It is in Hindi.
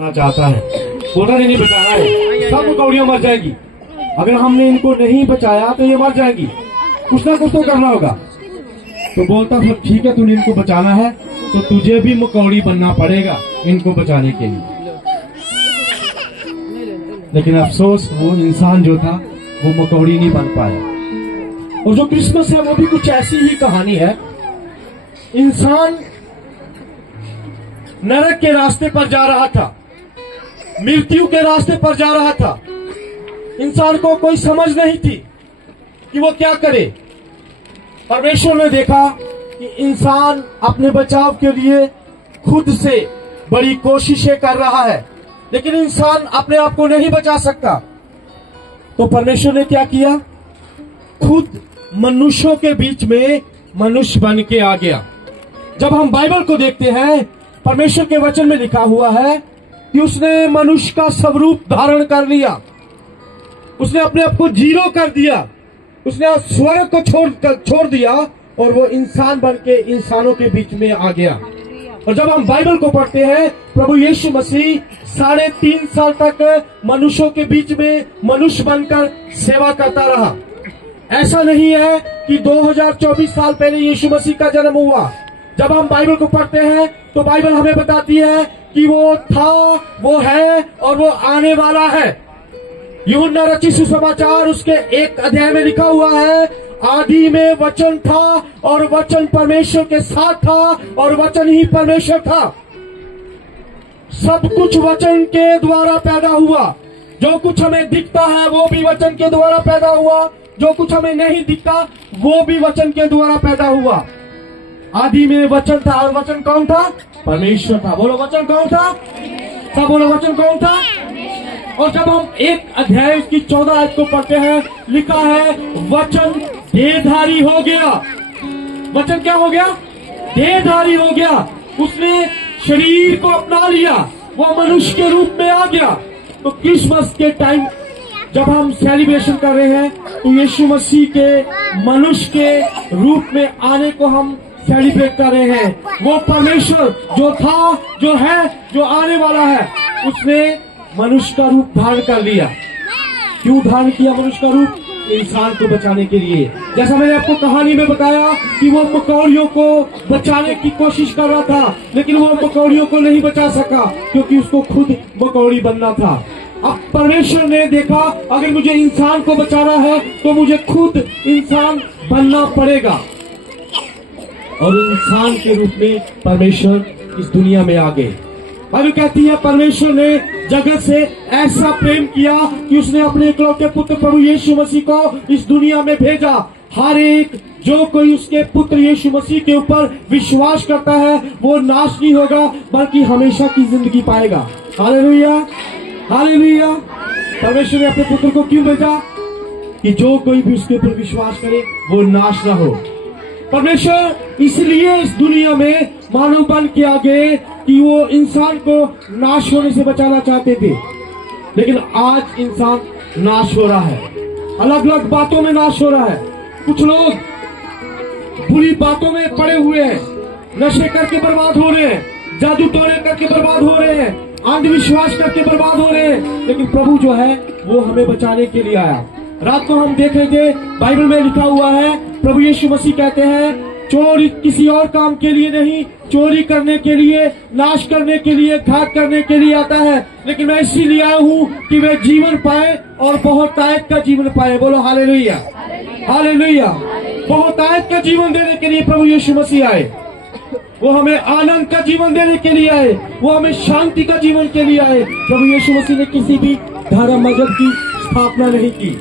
चाहता है, बोला नहीं बचाना है, सब कौड़ियां मर जाएगी। अगर हमने इनको नहीं बचाया तो ये मर जाएगी, कुछ ना कुछ तो करना होगा। तो बोलता फिर ठीक है, तूने इनको बचाना है तो तुझे भी मकौड़ी बनना पड़ेगा इनको बचाने के लिए। लेकिन अफसोस वो इंसान जो था वो मकौड़ी नहीं बन पाया। और जो क्रिसमस है वो भी कुछ ऐसी ही कहानी है। इंसान नरक के रास्ते पर जा रहा था, मृत्यु के रास्ते पर जा रहा था। इंसान को कोई समझ नहीं थी कि वो क्या करे। परमेश्वर ने देखा कि इंसान अपने बचाव के लिए खुद से बड़ी कोशिशें कर रहा है, लेकिन इंसान अपने आप को नहीं बचा सकता। तो परमेश्वर ने क्या किया, खुद मनुष्यों के बीच में मनुष्य बन के आ गया। जब हम बाइबल को देखते हैं, परमेश्वर के वचन में लिखा हुआ है कि उसने मनुष्य का स्वरूप धारण कर लिया, उसने अपने आप को जीरो कर दिया, उसने स्वर्ग को छोड़ दिया और वो इंसान बन के इंसानों के बीच में आ गया। और जब हम बाइबल को पढ़ते हैं, प्रभु यीशु मसीह 3.5 साल तक मनुष्यों के बीच में मनुष्य बनकर सेवा करता रहा। ऐसा नहीं है कि 2024 साल पहले यीशु मसीह का जन्म हुआ। जब हम बाइबल को पढ़ते हैं तो बाइबल हमें बताती है कि वो था, वो है और वो आने वाला है। यूहन्ना रचित सुसमाचार उसके 1 अध्याय में लिखा हुआ है, आदि में वचन था और वचन परमेश्वर के साथ था और वचन ही परमेश्वर था। सब कुछ वचन के द्वारा पैदा हुआ। जो कुछ हमें दिखता है वो भी वचन के द्वारा पैदा हुआ, जो कुछ हमें नहीं दिखता वो भी वचन के द्वारा पैदा हुआ। आदि में वचन था और वचन कौन था? परमेश्वर था। बोलो वचन कौन था? सब बोलो वचन कौन था? और जब हम 1 अध्याय इसकी 14 आयत को पढ़ते हैं, लिखा है वचन देहधारी हो गया। वचन क्या हो गया? देहधारी हो गया। उसने शरीर को अपना लिया, वो मनुष्य के रूप में आ गया। तो क्रिसमस के टाइम जब हम सेलिब्रेशन कर रहे हैं तो यीशु मसीह के मनुष्य के रूप में आने को हम सेलिब्रेट कर रहे हैं। वो परमेश्वर जो था, जो है, जो आने वाला है, उसने मनुष्य का रूप धारण कर लिया। क्यों धारण किया मनुष्य का रूप? इंसान को बचाने के लिए। जैसा मैंने आपको कहानी में बताया कि वो मकौड़ियों को बचाने की कोशिश कर रहा था, लेकिन वो मकौड़ियों को नहीं बचा सका क्योंकि उसको खुद मकौड़ी बनना था। अब परमेश्वर ने देखा, अगर मुझे इंसान को बचाना है तो मुझे खुद इंसान बनना पड़ेगा। और इंसान के रूप में परमेश्वर इस दुनिया में आ गए। बाइबल कहती है परमेश्वर ने जगत से ऐसा प्रेम किया कि उसने अपने इकलौते पुत्र प्रभु यीशु मसीह को इस दुनिया में भेजा। हर एक जो कोई उसके पुत्र यीशु मसीह के ऊपर विश्वास करता है वो नाश नहीं होगा बल्कि हमेशा की जिंदगी पाएगा। Hallelujah, hallelujah. परमेश्वर ने अपने पुत्र को क्यों भेजा? कि जो कोई भी उसके ऊपर विश्वास करे वो नाश ना हो। परमेश्वर इसलिए इस दुनिया में मानव बन के आ गए कि वो इंसान को नाश होने से बचाना चाहते थे। लेकिन आज इंसान नाश हो रहा है, अलग अलग बातों में नाश हो रहा है। कुछ लोग बुरी बातों में पड़े हुए हैं, नशे करके बर्बाद हो रहे हैं, जादू टोने करके बर्बाद हो रहे हैं, अंधविश्वास करके बर्बाद हो रहे हैं। लेकिन प्रभु जो है वो हमें बचाने के लिए आया। रात को हम देख रहे थे, बाइबल में लिखा हुआ है, प्रभु यीशु मसीह कहते हैं चोरी किसी और काम के लिए नहीं, चोरी करने के लिए, नाश करने के लिए, घात करने के लिए आता है। लेकिन मैं इसीलिए आया हूँ कि वे जीवन पाए और बहुतायत का जीवन पाए। बोलो हालेलुया, हालेलुया। बहुतायत का जीवन देने के लिए प्रभु यीशु मसीह आए। वो हमें आनंद का जीवन देने के लिए आए, वो हमें शांति का जीवन के लिए आए। प्रभु यीशु मसीह ने किसी भी धर्म मजहब की स्थापना नहीं की।